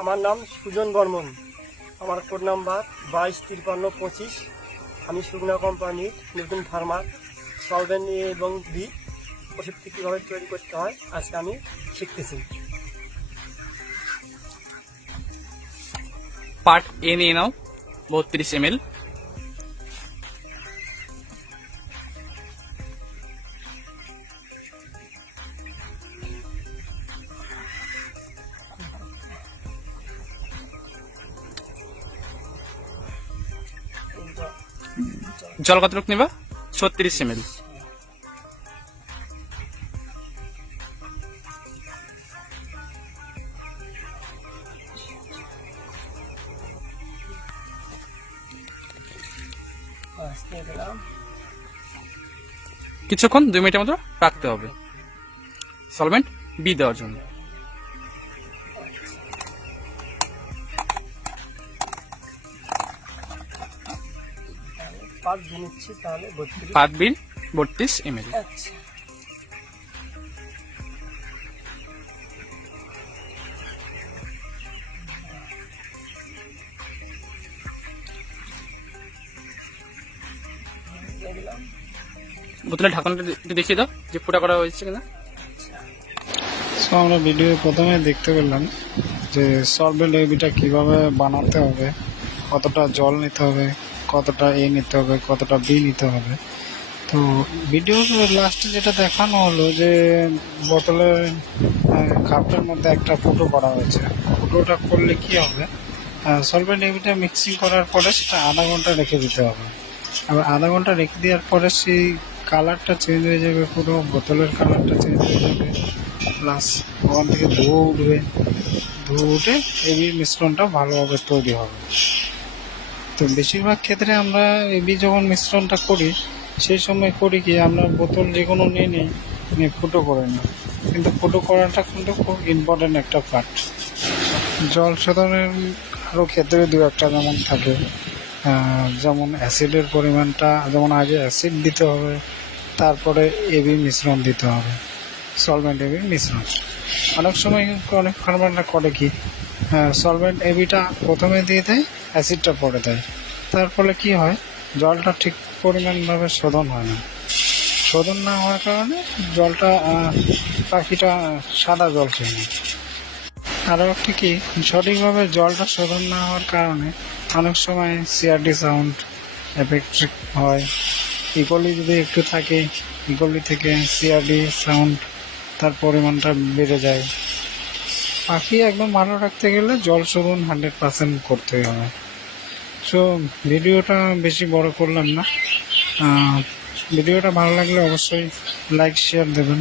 আমার নাম সুজন বর্মন। আমার কোড নাম্বার 225325। আমি সুগনা কোম্পানির নতুন ফার্মার সলভেন্ট এবং বি ওষুধটি কীভাবে তৈরি করতে হয় আজকে আমি শিখতেছি। পার্ট এ নিয়ে নাও 32 ml। জল কতটুকু নেবা? 36 ml। কিছুক্ষণ 2 মিনিটের মতো রাখতে হবে সলভেন্ট বি দেওয়ার জন্য। পাঁচ বিন 32 ml। বোতলের ঢাকনাটা দেখিয়ে দাও যে ফুটা করা হয়েছে কিনা। সো আমরা ভিডিও প্রথমে দেখতে পেলাম যে সলভেন্ট এবিটা কিভাবে বানাতে হবে, কতটা জল নিতে হবে, কতটা এ নিতে হবে, কতটা বি নিতে হবে। তো ভিডিওর লাস্টে যেটা দেখানো হলো যে বোতলের কাপটার মধ্যে একটা ফুটো করা হয়েছে। ফুটোটা করলে কি হবে, সলভেন্ট এবিটা মিক্সিং করার পরে সেটা আধা ঘন্টা রেখে দিতে হবে। আবার আধা ঘন্টা রেখে দেওয়ার পরে সেই কালারটা চেঞ্জ হয়ে যাবে, পুরো বোতলের কালারটা চেঞ্জ হয়ে যাবে, প্লাস ওখান থেকে ধোঁয়া উঠবে। ধোঁয়া উঠে এবির মিশ্রণটা ভালোভাবে তৈরি হবে। তো বেশিরভাগ ক্ষেত্রে আমরা এবি যখন মিশ্রণটা করি সেই সময় করি কি, আমরা বোতল যে কোনো নিয়ে ফুটো করে নিই, কিন্তু ফুটো করাটা কিন্তু খুব ইম্পর্টেন্ট একটা পার্ট। জল শোধনের আরও ক্ষেত্রে দু একটা যেমন থাকে, যেমন অ্যাসিডের পরিমাণটা, যেমন আগে অ্যাসিড দিতে হবে, তারপরে এবি মিশ্রণ দিতে হবে, সলভেন্ট এবি মিশ্রণ। অনেক সময় অনেক ফার্মাররা করে কি, সলভেন্ট এবিটা প্রথমে দিয়ে দেয়, অ্যাসিডটা পরে দেয়। তার ফলে কী হয়, জলটা ঠিক পরিমাণভাবে শোধন হয় না। শোধন না হওয়ার কারণে জলটা পাখিটা সাদা জল খেয়ে নেয়। আরও একটি কি, সঠিকভাবে জলটা শোধন না হওয়ার কারণে অনেক সময় সিআরডি সাউন্ড এফেক্ট হয়। ইকোলি যদি একটু থাকে, ইকোলি থেকে সিআরডি সাউন্ড তার পরিমাণটা বেড়ে যায়। পাখি একদম ভালো রাখতে গেলে জল শোধন 100% করতেই হবে। সো ভিডিওটা বেশি বড় করলাম না। ভিডিওটা ভালো লাগলে অবশ্যই লাইক শেয়ার দেবেন।